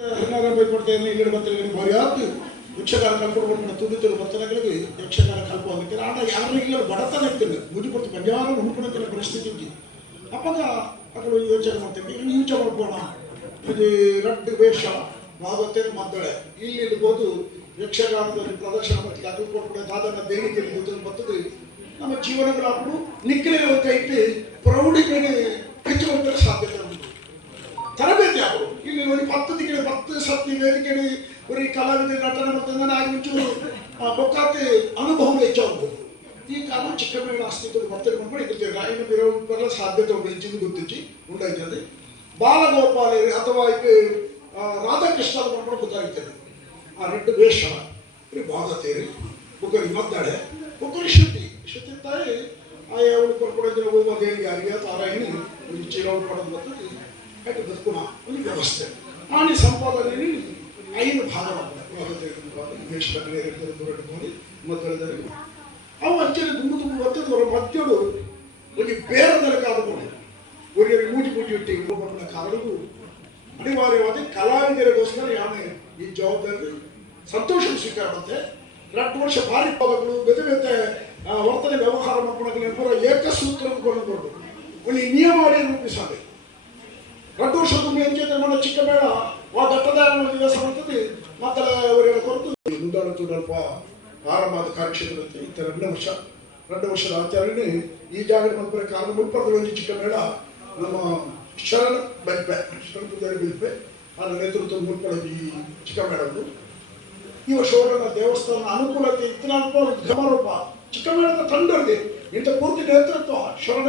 ಏನಾದ್ರೂ ಬೈಕೊಡ್ತೇನೆ ಇಲ್ಲಿ ಬರ್ತೇನೆ ಅವ್ರು ಯಾವತ್ತು ಯಕ್ಷಗಾನ ಕಲ್ಪಡ್ಕೊಂಡು ತುಂಬಿತಿರು ಬರ್ತನಗಳಿಗೆ ಯಕ್ಷಗಾನ ಕಲ್ಪ ಆಗುತ್ತೆ ಆಟ ಯಾರು ಇಲ್ಲ, ಬಡತನ ಇರ್ತಿಲ್ಲ ಮುಜಿ ಕೊಡ್ತೀವಿ ಯಾರು ಹುಡ್ಕೊಳಕ್ಕೆಲ್ಲ ಪರಿಸ್ಥಿತಿ ಇತ್ತು. ಅಪ್ಪಾಗ ಅಕ್ಕಳು ಯೋಚನೆ ಮಾಡ್ತೇನೆ ಇಲ್ಲಿ ಮಾಡ್ಬೋಣ ಇದು ರಡ್ಡು ವೇಷ. ಮಾದತ್ತೇನು ಮಾತಾಡೆ ಇಲ್ಲಿ ಇರ್ಬೋದು ಯಕ್ಷಗಾನದಲ್ಲಿ ಪ್ರದರ್ಶನ ಮಾಡ್ಲಿಕ್ಕೆ ಅದು ಕೊಟ್ಬಿಡ ದಾದನ ದೇಣಿಗೆ ಬರ್ತದೆ ನಮ್ಮ ಜೀವನಗಳಾಗ್ಬಿಡು ನಿಕ್ಕಲಿರೋ ಕೈಟ್ಟು ಬೊಕ್ಕಾತೆ ಅನುಭವ ಹೆಚ್ಚಾಗ್ಬೋದು ಈ ಕಾಲ ಚಿಕ್ಕಮೇಳ ಅಸ್ತಿತ್ವದ ಬರ್ತದೆ ಮಾಡ್ಕೊಂಡು ಇದಕ್ಕೆ ಇನ್ನು ಬೇರೆ ಸಾಧ್ಯತೆ ಉಂಟು ಹೆಚ್ಚಿನ ಗುರುತಿಸಿ ಉಂಟಾಗ್ತದೆ ಬಾಲಗೋಪಾಲ ಅಥವಾ ರಾಧಾಕೃಷ್ಣ ಮಾಡ್ಕೊಂಡು ಗೊತ್ತಾಗ್ತದೆ ಆ ರೆಡ್ ವೇಷ ಇದು ಭಾಗತೇರಿ ಬುಕ್ಕರಿ ಮದ್ದಾಳೆ ಬುಕ್ಕರಿ ಶ್ರುತಿ ಶ್ರುತಿ ತಾಯಿ, ಆಯಾ ಅವಳು ಕೊಡ್ಕೊಡೋದ್ರೆ ಹೋಗುವ ದೇವಿಗೆ ಅರಿಯ ಒಂದು ಚೀಲ ಕೊಡೋದು ಬರ್ತದೆ ಹಾಗೆ ಬದುಕುಣ ಒಂದು ವ್ಯವಸ್ಥೆ. ಆನೆ ಸಂಪಾದನೆ ಐದು ಭಾಗವಾಗ್ತದೆ ವೇಷದಲ್ಲಿ ಇರ್ತದೆ ದೂರ ನೋಡಿ ಮೊದಲದಲ್ಲಿ ಅವು ಅಂಚನೆ ದುಂಬು ದುಂಬು ಬರ್ತದವರ ಮಧ್ಯಡು ಒಂದು ಬೇರದಲ್ಲಿ ಕಾದುಕೊಂಡು ஒரு ಮೂಜಿ ಇಟ್ಟು ಇಬ್ಬರ ಕಾರಣಕ್ಕೂ ಅನಿವಾರ್ಯವಾದ ಕಲಾವಿದರಿಗೋಸ್ಕರ ಯಾನೆ ಈ ಜವಾಬ್ದಾರಿ ಸಂತೋಷ ಸ್ವೀಕಾರ ಮತ್ತೆ ಎರಡು ವರ್ಷ ಭಾರಿ ಪದಗಳು ಬೇತೆ ಬೇತೆ ವರ್ತನೆ ವ್ಯವಹಾರ ಪೂರ ಏಕಸೂತ್ರ ಕೊಡಬೇಕು ಒಂದು ನಿಯಮಾವಳಿ ರೂಪಿಸಬೇಕು ಎರಡು ವರ್ಷ ತುಂಬ ಎಂಜಾಯ್ ಮಾಡೋ ಚಿಕ್ಕ ಬೇಡ ಆ ದಟ್ಟದಾರ ದಿವಸ ಬರ್ತದೆ ಮತ್ತೆ ಅವರೆಲ್ಲ ಕೊರತು ಮುಂದಾಡತ್ತು ಸ್ವಲ್ಪ ಆರಂಭದ ಕಾರ್ಯಕ್ಷೇತ್ರ ಇರುತ್ತೆ ಇತ್ತ ಎರಡು ವರ್ಷ ಎರಡು ವರ್ಷದ ಆಚರಣೆ ಈ ಜಾಗ ಮತ್ತೆ ಕಾರಣ ಮುಲ್ಪರದ ಒಂದು ಚಿಕ್ಕ ಬೇಡ ನಮ್ಮ ಶರಣ ಬಲ್ಪೆ ಶರಣ ಪೂಜಾರಿ ಬಲ್ಪೆ ಅದರ ನೇತೃತ್ವ ಮುಲ್ಪಡೋದು ಈ ಚಿಕ್ಕ ಬೇಡದ್ದು ಈ ವರ್ಷ ಹೋಗೋಣ ದೇವಸ್ಥಾನ ಅನುಕೂಲತೆ ಇತ್ತಿನ ಅನುಕೂಲ ಗಮರೂಪ ಚಿಕ್ಕಮೇಳದ ತಂಡ ಇದೆ ಇಂಥ ಪೂರ್ತಿ ನೇತೃತ್ವ ಶರಣ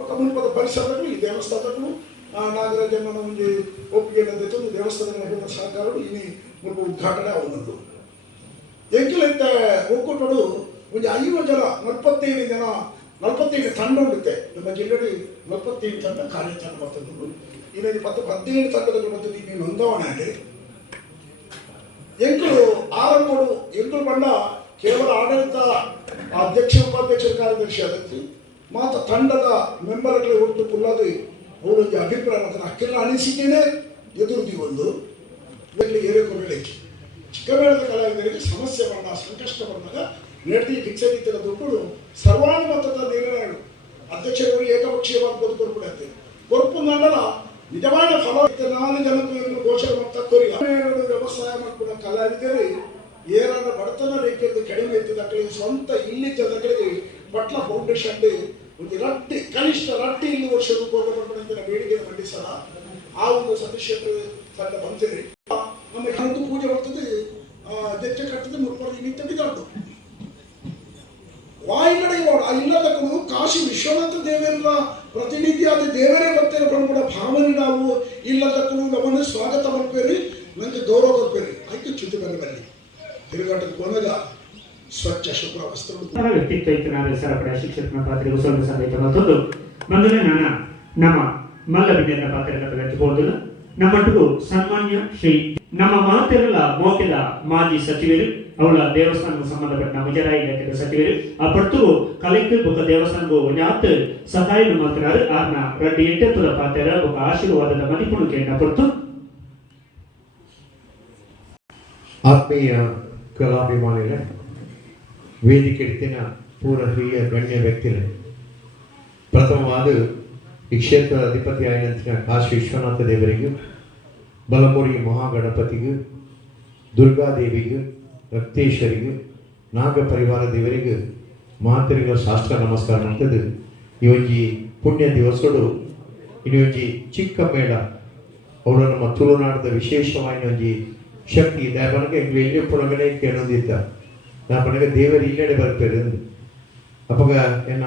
ఒక ಮುನ್ಪದ ಪರಿಸರಗಳು ಈ ದೇವಸ್ಥಾನಗಳು ನಾಗರಾಜನ ಒಂದು ಒಪ್ಪಿಗೆ ತಂದು ದೇವಸ್ಥಾನಗಳ ಸಹಕಾರಗಳು ಇನ್ನು ಮುಲ್ಪ ಉದ್ಘಾಟನೆ ಅವನದ್ದು ಎಂಕಿಲಂತ ಒಕ್ಕೂಟಗಳು ಒಂದು ಐವತ್ತು ಜನ, ನಲವತ್ತೈದು ಜನ, ನಲವತ್ತೈದು ತಂಡ ಉಂಡುತ್ತೆ ನಮ್ಮ ಜಿಲ್ಲೆಯಲ್ಲಿ ನಲವತ್ತೈದು ತಂಡ ಕಾರ್ಯಾಚರಣೆ ಮಾಡ್ತದೆ. ಇನ್ನೊಂದು ಪತ್ತು ಹದಿನೈದು ತಂಡದಲ್ಲಿ ಮತ್ತು ನೀವು ನೋಂದಾವಣೆ ಆಗಿ ಎಂಕಲು ಆರಂಭಗಳು ಎಂಕಲು ಬಣ್ಣ ಕೇವಲ ಆಡಳಿತ ಅಧ್ಯಕ್ಷ, ಉಪಾಧ್ಯಕ್ಷರ ಕಾರ್ಯದರ್ಶಿ ಅದಕ್ಕೆ ಮಾತ್ರ ತಂಡದ ಮೆಂಬರ್ಗಳಿಗೆ ಒಟ್ಟು ಕುಲ್ಲದು ಅವಳೊಂದು ಅಭಿಪ್ರಾಯ ಅಕ್ಕೆಲ್ಲ ಅನಿಸಿಕೆನೇ ಎದುರುದಿ ಒಂದು ಇದರಲ್ಲಿ ಏರಿಕೊಳ್ಳಿ ಚಿಕ್ಕಮೇಳದ ಕಲಾವಿದರಿಗೆ ಸಂಕಷ್ಟ ಬಂದಾಗ ನಡೆದಿ ಭಿಕ್ಷಾಗಿದ್ದರ ದುಡ್ಡು ಸರ್ವಾನುಮತದ ನಿರ್ಣಯಗಳು ಅಧ್ಯಕ್ಷರು ಏಕಪಕ್ಷೀಯವಾಗಿ ಬದುಕೊಡ್ಬಿಡತ್ತೆ ಕೊರಪು ನಾಡಲ ನಿಜವಾದ ಫಲ ನಾನು ಜನಕ್ಕೆ ಘೋಷಣೆ ಮಾಡ್ತಾ ಕೊರಿ ವ್ಯವಸಾಯ ಮಾಡ್ಕೊಂಡ ಕಲಾವಿದರಿ ಏನಾರ ಬಡತನ ರೇಖೆಯಲ್ಲಿ ಕಡಿಮೆ ಇರ್ತದೆ ಅಕ್ಕಳಿಗೆ ಸ್ವಂತ ಇಲ್ಲಿದ್ದ ಜನಗಳಿಗೆ ಪಟ್ಲ ಫೌಂಡೇಶನ್ ಒಂದು ರಟ್ಟಿ ಕನಿಷ್ಠ ರಟ್ಟಿ ಇಲ್ಲಿ ವರ್ಷ ರೂಪಾಯಿ ಬೇಡಿಕೆ ಮಂಡಿಸಲ ಆ ಒಂದು ಸದಸ್ಯರು ತಂಡ ಬಂದಿರಿ ನಮ್ಮ ಒಂದು ಪೂಜೆ ಬರ್ತದೆ ದೆಚ್ಚ ಕಟ್ಟದ ಮುರ್ಪರ ನಿಮಿತ್ತ ಬಿದ್ದಾಡು ವಾಯುಗಡೆ ಆ ಇಲ್ಲದಕ್ಕೂ ಕಾಶಿ ವಿಶ್ವನಾಥ ದೇವರ ಪ್ರತಿನಿಧಿಯಾದ ದೇವರೇ ಬರ್ತಾರೆ ಕೂಡ ಭಾವನೆ ನಾವು. ಇಲ್ಲದಕ್ಕೂ ನಮ್ಮನ್ನು ಸ್ವಾಗತ ಮಾಡ್ಬೇರಿ ನನಗೆ ಗೌರವ ಕೊಡ್ಬೇರಿ ಆಯ್ತು ಚಿಂತೆ ಬನ್ನಿ ಬನ್ನಿ. ತಿರುಗಾಟದ ಕೊನೆಗ ಸ್ವಚ್ಛ ಶುಭ್ರ ವಸ್ತ್ರ ವ್ಯಕ್ತಿತ್ವ ಇತ್ತು ನಾನು ಸರಪಡ ಶಿಕ್ಷಕನ ಪಾತ್ರೆಗೂ ಸ್ವಲ್ಪ ಸಂದೇಶ ಮತ್ತೊಂದು ಮೊದಲೇ ನಾನು ನಮ್ಮ ವ್ಯಕ್ತಿಬೋದಿಲ್ಲ ನಮ್ಮೊಟ್ಟಿಗೂ ಸನ್ಮಾನ್ಯ ಶ್ರೀ ನಮ್ಮ ಮಾತೆರಲ ಮೋಕೆದ ಮಾಜಿ ಸಚಿವರು, ಅವಳ ದೇವಸ್ಥಾನಕ್ಕೆ ಸಂಬಂಧಪಟ್ಟ ಮುಜರಾಯಿ ಇಲಾಖೆದ ಸಚಿವರು, ಆ ಪಟ್ಟು ಕಲೆಕ್ಟರ್ ಬೊಕ್ಕ ದೇವಸ್ಥಾನಗೂ ಒಂಜಾತ್ ಸಹಾಯ ಮಾಡ್ತಾರೆ ಆರ್ನ ರಡ್ಡಿ ಪಾತೆರ ಪಾತ್ರ ಬೊಕ್ಕ ಆಶೀರ್ವಾದದ ಮಣಿಪುಣ ಕೇಂದ್ರ ಪಡ್ತು ಆತ್ಮೀಯ ಕಲಾಭಿಮಾನಿಗಳೇ, ವೇದಿಕೆ ಪೂರ ಹಿರಿಯ ಗಣ್ಯ ವ್ಯಕ್ತಿಗಳೇ, ಪ್ರಥಮವಾದ ಈ ಕ್ಷೇತ್ರದ ಅಧಿಪತಿ ಆಯ್ದಂತಿನ ಕಾಶಿ ವಿಶ್ವನಾಥ ದೇವರಿಗೂ ಬಲಮುರಿ ಮಹಾಗಣಪತಿಗೂ, ದುರ್ಗಾದೇವಿಗೂ, ರಕ್ತೇಶ್ವರಿಗೂ, ನಾಗ ಪರಿವಾರ ದೇವರಿಗೂ ಮಾತೃಗಳ ಶಾಸ್ತ್ರ ನಮಸ್ಕಾರ ಮಾಡ್ತದೆ. ಒಂಜಿ ಪುಣ್ಯ ದಿವಸಗಳು, ಇನ್ನು ಚಿಕ್ಕ ಮೇಳ, ಅವರು ನಮ್ಮ ತುಳುನಾಡದ ವಿಶೇಷವಾಗಿ ಒಂಜಿ ಶಕ್ತಿ ಇದೆ. ನನಗೆ ಎಲ್ಲಿ ಪುಳಗಡೆ ಕೇಳೋದಿದ್ದ ನಾ ಪಣಗ ದೇವರು ಇಲ್ಲೆಡೆ ಬರ್ತಾರೆ ಅಪ್ಪಗ, ಎನ್ನ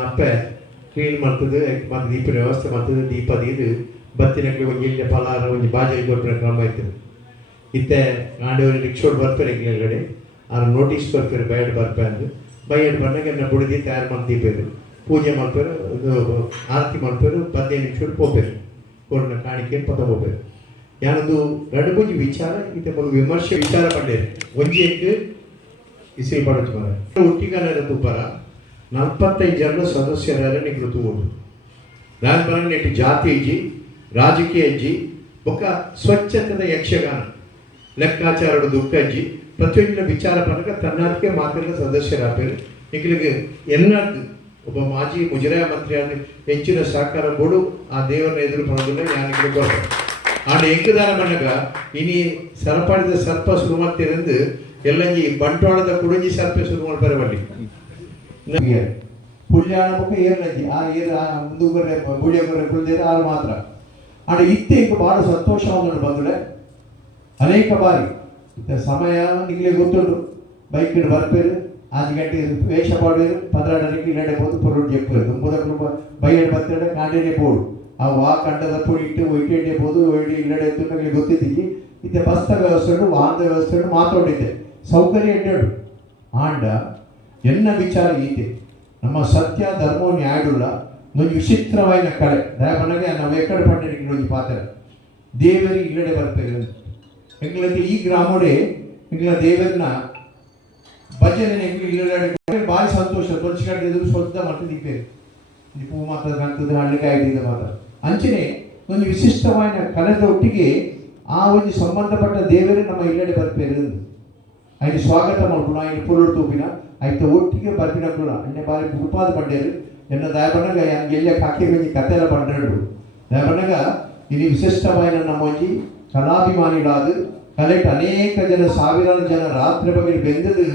ಕ್ಲೀನ್ ಮಾಡ್ತದೆ ಮತ್ತು ದೀಪಿನ ವ್ಯವಸ್ಥೆ ಮಾಡ್ತದೆ ದೀಪ ನೀರು ಬತ್ತಿನಕ್ಕೆ ಒಂದು ಎಣ್ಣೆ ಪಲಾರ ಒಂದು ಬಾಜಿ ಕೊಟ್ಟಿನ ಕ್ರಮ ಇತ್ತು ಇತ್ತೆ ನಾಡವರು ರಿಕ್ಷೋಡ್ ಬರ್ತಾರೆ ಕೆಳಗಡೆ ಆ ನೋಟಿಸ್ ಬರ್ತಾರೆ ಬಯಡ್ ಬರ್ಪೆ ಅಂದು ಬಯಡ್ ಬಂದಾಗ ಎನ್ನ ಬುಡದಿ ತಯಾರು ಮಾಡಿ ದೀಪೇರು ಪೂಜೆ ಮಾಡ್ತಾರೆ ಇದು ಆರತಿ ಮಾಡ್ತಾರೆ ಹದಿನೈದು ನಿಮಿಷ ಹೋಗ್ಬೇಕು ಕೋರ್ನ ಕಾಣಿಕೆ ಪದ ಹೋಗ್ಬೇಕು ಯಾನದು ಎರಡು ಮುಂಜಿ ವಿಚಾರ ಇತ್ತೆ ಮಗ ವಿಮರ್ಶೆ ವಿಚಾರ ಪಡ್ಡೇರಿ ಒಂಜಿ ಇಸಿ ಇಸಿಲ್ ಪಡೋದು ಮರ ಒಟ್ಟಿಗಾರ ತುಪ್ಪರ ನಲ್ವತ್ತೈದು ಜನ ಸದಸ್ಯರ ನಿಗ್ಲು ತೂಡು ರಾಜಭವನ ನೆಟ್ಟು ಜಾತಿ ಇಜ್ಜಿ ರಾಜಕೀಯ ಇಜ್ಜಿ ಬೊಕ್ಕ ಸ್ವಚ್ಛತೆದ ಯಕ್ಷಗಾನ, ಲೆಕ್ಕಾಚಾರದ ದುಃಖಜ್ಜಿ ಪ್ರತಿಯೊಂದು ವಿಚಾರ ಪನಕ ತನ್ನದಕ್ಕೆ ಮಾತಿನ ಸದಸ್ಯರಾಪೇರು ನಿಖಿಲಿಗೆ ಎಲ್ಲದ್ದು ಒಬ್ಬ ಮಾಜಿ ಮುಜರಾಯ ಮಂತ್ರಿಯಾದ ಹೆಚ್ಚಿನ ಸಹಕಾರ ಕೊಡು, ಆ ದೇವರನ್ನ ಎದುರು ಮಾಡೋದಿಲ್ಲ ಯಾನಿಗೆ ಬರ್ತದೆ ಆಂಡ ಎಂಕದಾರ ಮನಗ ಇನಿ ಸರಪಾಡಿದ ಸರ್ಪ ಶುರು ಮಾಡ್ತೀರೆಂದು ಎಲ್ಲಂಜಿ ಬಂಟ್ವಾಳದ ಕುಡಂಜಿ ಸರ್ಪ ಶುರು ಮಾಡ್ತಾರೆ ಬಲ್ಲಿ ಆ ಏರ್ ಮಾತ್ರ. ಇತ್ತೆ ಬಹಳ ಸಂತೋಷ ಬಂದಳೆ ಅನೇಕ ಬಾರಿ. ಸಮಯ ನಿಗಲೇ ಗೊತ್ತುಂಟು. ಬೈಕ್ ಹಿಡ್ ಬರ್ಪೇರು ಗಂಟೆ ವೇಷ ಪಾಡೇರು ಪಂದ್ರಿಗೆ ಇಲ್ಲಡೆ ಹೋದು ಪೊರುಡು ಜಪ್ಪೇರು ದುಂಬುದ ಕೃಪ ಬೈಯಡ್ ಆ ವಾ ಕಂಡದ ಪುಡಿ ಇಟ್ಟು ಒಯ್ಟೆಂಡೆ ಬೋದು ಒಯ್ಟಿ ಇಲ್ಲಡೆ ಎತ್ತು ನಮಗೆ ಗೊತ್ತಿದ್ದೀಗಿ. ಇತ್ತೆ ಬಸ್ತ ವ್ಯವಸ್ಥೆ ವಾಹನದ ವ್ಯವಸ್ಥೆ ಮಾತಾಡಿದ್ದೆ ಸೌಕರ್ಯ ಎಡ್ಡೆಡು ಆಂಡ ಎನ್ನ ವಿಚಾರ ಈತೆ? ನಮ್ಮ ಸತ್ಯ, ಧರ್ಮ ನ್ಯಾಯಡುಲ್ಲ ಒಂದು ವಿಚಿತ್ರವಾದ ಕಳೆ ದಯಮನಗೆ ನಾವು ಎಕಡೆ ಪಂಡಿಗೆ ಒಂದು ಪಾತ್ರ. ದೇವರಿಗೆ ಇಲ್ಲಡೆ ಬರ್ತೇವೆ ಎಂಗ್ಲಂತೆ ಈ ಗ್ರಾಮೋಡೆ ಎಂಗ್ಲ ದೇವರನ್ನ ಭಜನೆ ಎಂಗ್ಲ ಇಲ್ಲಡೆ ಭಾರಿ ಸಂತೋಷ. ತೋರಿಸ್ಕೊಂಡು ಎದುರು ಸ್ವಂತ ಮತ್ತೆ ದಿಪ್ಪೇರು ಈ ಪೂ ಮಾತ್ರ ಕಾಣ್ತದೆ ಹಳ್ಳಿಕಾಯಿ ಇದ್ದಿದ್ದ ಮಾತ್ರ. ಅಂಚನೆ ಒಂದು ವಿಶಿಷ್ಟವಾದ ಕಲೆದ ಒಟ್ಟಿಗೆ ಆ ಒಂದು ಸಂಬಂಧಪಟ್ಟ ದೇವರೇ ನಮ್ಮ ಇಲ್ಲಡೆ ಬರ್ಪೇರು ಆಯ್ತು ಸ್ವಾಗತ ಮಾಡ್ಕೊಳ ಆಯ್ತು ಪುರುಳು ತೂಪಿನ, ಆಯ್ತು ಒಟ್ಟಿಗೆ ಬರ್ಬಿಡಕ್ಕೂ ಅಣ್ಣೆ ಬಾರಿ ಗುರುಪಾದ ಬಂಡೇರು ಎನ್ನ ದಯಬಣ್ಣಗ ಹಂಗೆ ಎಲ್ಲ ಕಾಕಿ ಬಂದು ಕತೆ ಎಲ್ಲ ಬಂಡೇಡು ದಯಬಣ್ಣಗ ಇಲ್ಲಿ ವಿಶಿಷ್ಟವಾಗಿ ನನ್ನ ಮೊಜಿ ಕಲಾಭಿಮಾನಿಗಳಾದ ಕಲೆಟ್ ಅನೇಕ ಜನ, ಸಾವಿರಾರು ಜನ ರಾತ್ರಿ ಬಗ್ಗೆ ಬೆಂದದ್ದು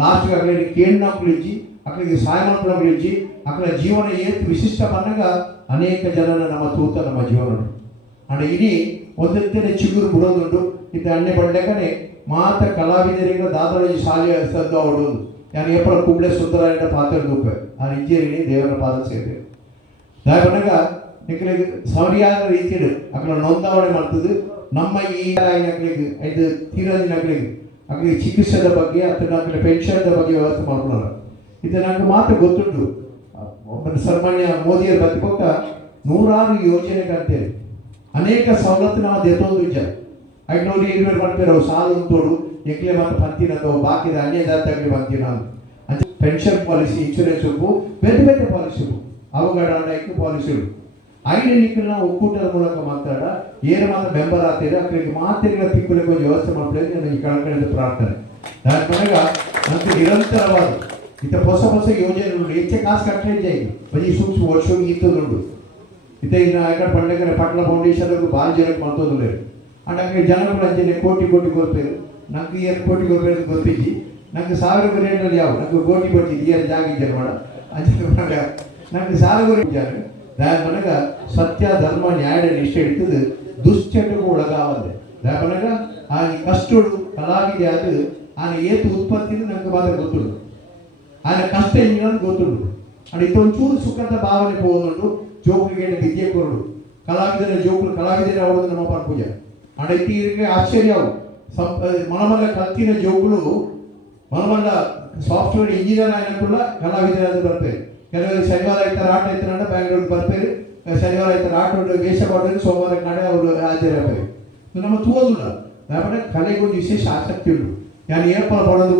ಲಾಸ್ಟ್ಗೆ ಅಕ್ಕಡ ಕೇಳ್ನಾಕ್ಳು ಇಜ್ಜಿ ಅಕ್ಕಡಿಗೆ ಸಹಾಯ ಮಾಡ್ಕೊಳ್ಳಿ ಇಜ್ಜಿ ಅಕ್ಕಡ ಜೀವನ ಏತು ವಿಶಿಷ್ಟ ಬಂದಾಗ ಅನೇಕ ಜನನ ನಮ್ಮ ತೂತ ನಮ್ಮ ಜೀವನ ಅಣ್ಣ ಇಡೀ ಒಂದೊಂದೇ ಚಿಗುರು ಬಿಡೋದುಂಟು. ಇದು ಅಣ್ಣೆ ಬಂಡೆಗನೇ ಮಾತ್ರ ಕಲಾವಿದರಿಂದ ದಾದರ ಈ ಶಾಲೆಯ ಸದ್ದು ಅವಳು ನಾನು ಏಪ್ರ ಕುಬ್ಳೆ ಸುಂದರ ಪಾತ್ರ ದೂಪೆ ನಾನು ಇಂಜಿನಿಯರಿಂಗ್ ದೇವರ ಪಾದ ಸೇರಿ దానిపరంగా ఇక్కడికి సౌర్యాల రీతిడు అక్కడ నొందవడం అవుతుంది ನಮ್ಮ ಈ ఆయనಗಳಿಗೆ ಇದು ತೀರದಿನಗಳಿಗೆ ಅక్కడిಗೆ ಚಿಕಿತ್ಸೆದ ಬಗ್ಗೆ ಅಥವಾ ಅక్కడ ಪೆನ್ಷನ್ದ ಬಗ್ಗೆ ವ್ಯವಸ್ಥೆ ಮಾಡ್ಕೊಳ್ಳೋಣ ಇದು ನನಗೆ ಮಾತ್ರ ಗೊತ್ತುಂಟು ಸನ್ಮಾನ್ಯ ಮೋದಿಯವ್ರ ಬದುಕೋಕ ನೂರಾರು ಯೋಜನೆಗಳಂತೆ ಅನೇಕ ಸವಲತ್ತು ನಾವು ದೆತ್ತೊಂದು ವಿಚಾರ ಐನೂರು ಇರುವೆ ಮಾಡ್ತಾರೆ ಅವು ಸಾಲು ತೋಡು ಎಕ್ಲೆ ಮಾತ್ರ ಪಂತಿನದು ಬಾಕಿದ ಅನ್ಯ ದಾತಗಳಿಗೆ ಪಂತಿನ అంటే పెన్షన్ పాలసీ ఇన్సూరెన్స్ ಬೇರೆ ಬೇರೆ ಪಾಲಿಸಿ ಅವಘಡ ಲೈಕ್ ಪಾಲಿಸಿಗಳು ಐದು ಎನ್ನಿಕಲ್ನ ಒಕ್ಕೂಟದ ಮೂಲಕ ಮಾತಾಡ ಏನು ಮಾತ್ರ ಮೆಂಬರ್ ಆಗ್ತಿದೆ ಅಕ್ಕಳಿಗೆ ಮಾತಿನ ತಿಂಗಳಿಗೆ ಒಂದು ವ್ಯವಸ್ಥೆ ಮಾಡ್ಬೇಕು ನನ್ನ ಈ ಕಳಕಳಿದ ಪ್ರಾರ್ಥನೆ దాని పైన మనకు నిరంతరవాదు ఇంత పొస పొస యోజనలు ఇచ్చే కాసు కట్టలేదు చేయి పది సూక్ష్మ వర్షం ఈతుండు ఇత ఈయన ఎక్కడ పండుగ పట్ల ఫౌండేషన్ బాగా చేయడానికి మనతో లేరు అలాగే జనరల్ అంచనే కోటి కోటి కోల్పోయారు నాకు ఇయర్ కోటి కోల్పోయారు గొప్పించి నాకు ಸಾವಿರ ರೇಟಲ್ಲಿ ಯಾವ నాకు కోటి కోటి ఇయర్ జాగించారు మేడం అంచనమాట నాకు సాల గురించారు దాని మనక సత్య ధర్మ న్యాయ నిష్ఠೆ ಇಡ್ತದೆ ದುಶ್ಚಟಕ್ಕೂ ಒಳಗಾವಲ್ದೆ దాని మనక ఆ కష్టుడు కళావిధి అది ఆయన ఏతు ఉత్పత్తిని నాకు బాధ గొత్తుడు ఆయన కష్ట ఇంజనని గొత్తుడు అని ఇంతొంచూరు సుఖత భావನೆ పోదు ಜೋಕುಗೆ ವಿದ್ಯೆ ಕೊರಡು ಕಲಾವಿದರ ಜೋಕುలు ಕಲಾವಿದರೇ ಅವಳದನ್ನು ನಮ್ಮ ಪೂಜೆ ಅಂಡ್ ಇತ್ತೀರಿಗೆ ಆಶ್ಚರ್ಯವು మనమల్ల కల్తిన జోకులు మనమల్ల ಸಾಫ್ಟ್ವೇರ್ ಇಂಜಿನಿಯರ್ అయినప్పుడు ಕಲಾವಿದರಾದ ಬರ್ತಾರೆ ಕೆಲವರು ಶನಿವಾರ ಆಯ್ತಾರೆ ಆಟ ಆಯ್ತಾರಂಡ ಬ್ಯಾಂಗ್ಳೂರಿಗೆ ಬರ್ತಾರೆ ಶನಿವಾರ ಆಯ್ತಾರೆ ಆಟ ವೇಷ ಮಾಡಿದ್ರೆ ಸೋಮವಾರ ನಾಳೆ ಅವರು ಹಾಜರಾಗಬೇಕು ನಮ್ಮ ತೂವದಿಲ್ಲ కాబట్టి కళకు ಒಂದು ವಿಶೇಷ ಆಸಕ್ತಿ ಉಂಟು ನಾನು ಏರ್ಪಾಡು ಮಾಡೋದು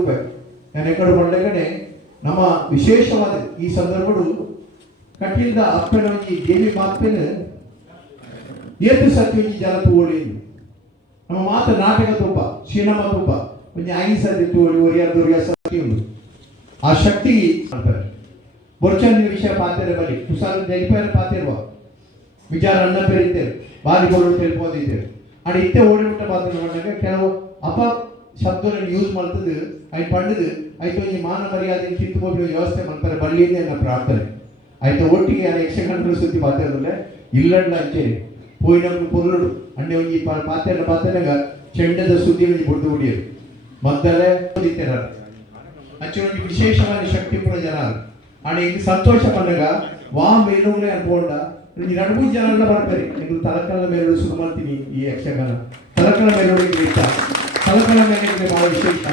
ನಾನು ಎಕ್ಕಡ ಮಾಡಲೇಕನೆ ನಮ್ಮ ವಿಶೇಷವಾದ ಈ ಸಂದರ್ಭಗಳು ಕಟ್ಟಿದ ಅಪ್ಪನ ಈ ದೇವಿ ಮಾತೇನ ಏತು ಸತ್ಯ ಜನ ತೋಳಿದ್ದು ನಮ್ಮ ಮಾತು ನಾಟಕ ತುಪ್ಪ ಸಿನಿಮಾ ತುಪ್ಪ கொஞ்சம் ஐசர் தோழி ஒரியார் துரியா சக்தி உண்டு ಆ ಶಕ್ತಿ ಅಂತಾರೆ ಬೊರ್ಚನ್ ವಿಷಯ ಪಾತಿರ ಬಲಿ ತುಸಾರ ನೆನಪಿನ ಪಾತಿರುವ ವಿಚಾರ ಅನ್ನ ಪೇರಿದ್ದೇವೆ ವಾಲಿಬಾಲ್ ತಿಳ್ಕೊಂಡಿದ್ದೇವೆ ಆಡ್ ಇತ್ತೆ ಓಡಿಬಿಟ್ಟ ಮಾತು ನೋಡಿದಾಗ ಕೆಲವು ಅಪ ಶಬ್ದಗಳನ್ನು ಯೂಸ್ ಮಾಡ್ತದೆ ಆಯ್ತು ಪಂಡದು ಆಯ್ತು ಈ ಮಾನ ಮರ್ಯಾದೆ ಕಿತ್ತುಕೊಂಡು ವ್ಯವಸ್ಥೆ ಮಾಡ್ತಾರೆ ಬರಲಿದೆ ಅನ್ನೋ ಪ್ರಾರ್ಥನೆ ಆಯ್ತು ಒಟ್ಟಿಗೆ ಯಕ್ಷಗಾನಗಳ ಸುದ್ದಿ ಮಾತಾಡಿದ್ರೆ ಇಲ್ಲಣ್ಣ ಅಂಚೆ ಪೋಯಿನ ಪೊರ್ಲುಡು ಹಣ್ಣೆ ಒಂಜಿ ಪಾತ್ರೆನ ಪಾತ್ರೆನಾಗ ಚೆಂಡದ ಸುದ್ದಿ ಒಂಜಿ ಬುಡ್ಡು ಉಡಿಯರು ಮೊದಲೇ ಓದಿತೆರ ಅಂಚಿನ ಒಂಜಿ ವಿಶೇಷವಾದ ಶಕ್ತಿ ಪೂರ್ಣ ಜನ ಆಂಡ ಇಂದು ಸಂತೋಷ ಪಂಡಗ ವಾ ಮೇಲುಗಳೇ ಅನ್ಕೊಂಡ ಈ ನಡುವು ಜನರನ್ನ ಬರ್ತಾರೆ ನಿಮ್ಗೆ ತಲಕಲ ಮೇಲೆ ಶುರು ಮಾಡ್ತೀನಿ ಈ ಯಕ್ಷಗಾನ ತಲಕಲ ಮೇಲೆ ಇರ್ತಾ ತಲಕಲ ಮೇಲೆ ಭಾಳ ವಿಶೇಷ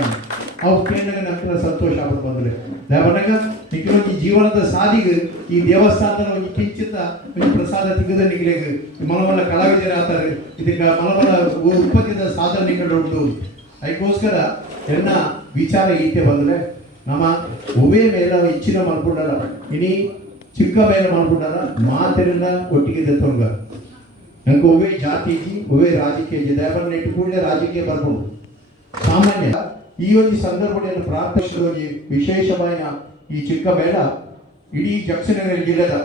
ಅವು ಕೇಳಿದಾಗ ಸಂತೋಷ ಆಗ್ಬಿಟ್ಟು ಬಂದ್ರೆ ದೇವನಾಗ ನಿಖಿಲೊಂದು ಜೀವನದ ಸಾಧಿಗೆ ಈ ದೇವಸ್ಥಾನದ ಒಂದು ಕಿಂಚಿತ ಒಂದು ಪ್ರಸಾದ ತೆಗೆದ ನಿಖಿಲೆಗೆ ಮಲಮಲ್ಲ ಕಲಾವಿದರ ಆತಾರೆ ಇದಕ್ಕೆ ಮಲಮಲ್ಲ ಉತ್ಪತ್ತಿದ ಸಾಧನೆ ಕಂಡು ಉಂಟು. ಅದಕ್ಕೋಸ್ಕರ ಎನ್ನ ವಿಚಾರ ಈತೆ ಬಂದರೆ, ನಮ್ಮ ಒವೇ ಮೇಲೆ ಹೆಚ್ಚಿನ ಮಾಡ್ಕೊಂಡಾರ ಇನಿ ಚಿಕ್ಕ ಮೇಲೆ ಮಾಡ್ಕೊಂಡಾರ ಮಾತಿನ ಒಟ್ಟಿಗೆ ತೆತ್ತೊಂಗ ನಂಗೆ ಒವ್ವೇ ಜಾತಿ ಒವ್ವೇ ರಾಜಕೀಯ ದಯಬರ್ನ ಇಟ್ಟುಕೊಂಡೇ ರಾಜಕೀಯ ಬರ್ಬೋದು. ಸಾಮಾನ್ಯ ಈ ಒಂದು ಸಂದರ್ಭದಲ್ಲಿ ಪ್ರಾರ್ಥಿಸಿದ ವಿಶೇಷವಾದ ಈ ಚಿಕ್ಕ ಬೇಡ ಇಡೀ ಜಕ್ಷನಗರ ಜಿಲ್ಲೆದ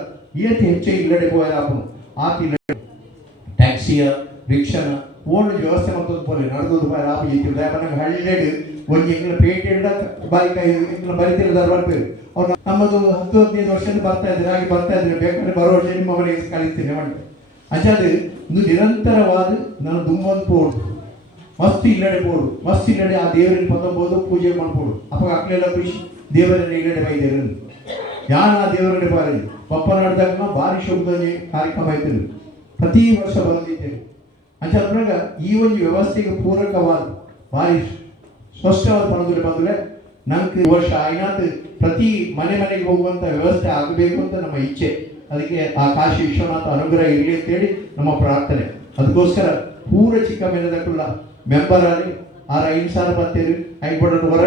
ಏತಿ ಹೆಚ್ಚೆ ಇಲ್ಲಡೆ ಆ ಆತಿ ಟ್ಯಾಕ್ಸಿಯ ರಿಕ್ಷಾನ, ಓಲ್ಡ್ ವ್ಯವಸ್ಥೆ ಮತ್ತೊಂದು ಪೋಲೆ ನಡೆದದ್ದು ಬಾರಿ ಆಪು. ಇತ್ತು ದಯಬರ್ನ ಹಳ್ಳಿಡ್ ಒಂದು ಎಂಗ್ಲ ಪೇಟೆಡ್ ಬಾರಿ ಕೈ ಎಂಗ್ಲ ಬರಿತಿಲ್ಲ ಬರ್ಬೇಕು ಅವ್ರು ನಮ್ಮದು ಹತ್ತು, ಹದಿನೈದು ವರ್ಷದಿಂದ ಬರ್ತಾ ಇದ್ರೆ, ಹಾಗೆ ಬರ್ತಾ ಇದ್ರೆ. ಬೇಕಾದ್ರೆ ಬರೋ ವರ್ಷ ನಿಮ್ಮ ಮನೆಗೆ ಕಲಿತೀನಿ ಮಾಡಿ ಅಂಚಾದ್ರೆ ಇದು ನಿರಂತರವಾದ ನಾನು ದುಮ್ಮೊಂದು ಪೋಡು ಮಸ್ತ್ ಪೋಡು ಮಸ್ತ್ ಇಲ್ಲಡೆ ಆ ದೇವರಿಗೆ ಪತ್ತೊಂಬತ್ತು ಪೂಜೆ ಮಾಡ್ಬೋದು. ಅಪ್ಪ ಅಕ್ಕಲೆಲ್ಲ ಖುಷಿ. ದೇವರನ್ನ ಇಲ್ಲಡೆ ಬೈದೇರು ಯಾರು ಆ ದೇವರಡೆ ಬಾರಿ? ಪಪ್ಪ ನಡೆದಾಗ ಭಾರಿ ಶುಭದಲ್ಲಿ ಕಾರ್ಯಕ್ರಮ ಆಯ್ತು ಪ್ರತಿ ವರ್ಷ ಬಂದಿದ್ದೇವೆ ಅಂಚಾದ್ರಾಗ ಈ ಒಂದು ವ್ಯವಸ್ಥೆಗೆ ಪೂರಕವಾದ ಭಾರಿ ಸ್ಪಷ್ಟವಾದ ಬಂದರೆ ನಂಗೆ ಈ ವರ್ಷ ಆಯ್ನಾತ್ ಪ್ರತಿ ಮನೆ ಮನೆಗೆ ಹೋಗುವಂತ ವ್ಯವಸ್ಥೆ ಆಗಬೇಕು ಅಂತ ನಮ್ಮ ಇಚ್ಛೆ. ಅದಕ್ಕೆ ಆ ಕಾಶಿ ವಿಶ್ವನಾಥ ಅನುಗ್ರಹ ಇರಲಿ ಅಂತೇಳಿ ನಮ್ಮ ಪ್ರಾರ್ಥನೆ. ಅದಕ್ಕೋಸ್ಕರ ಪೂರ ಚಿಕ್ಕ ಮೇಲದಕ್ಕುള്ള ಮೆಂಬರ್ ಆಗಿ ಆರ ಐದು ಸಾವಿರ ಬರ್ತೇವೆ ಐದು ಹೊರ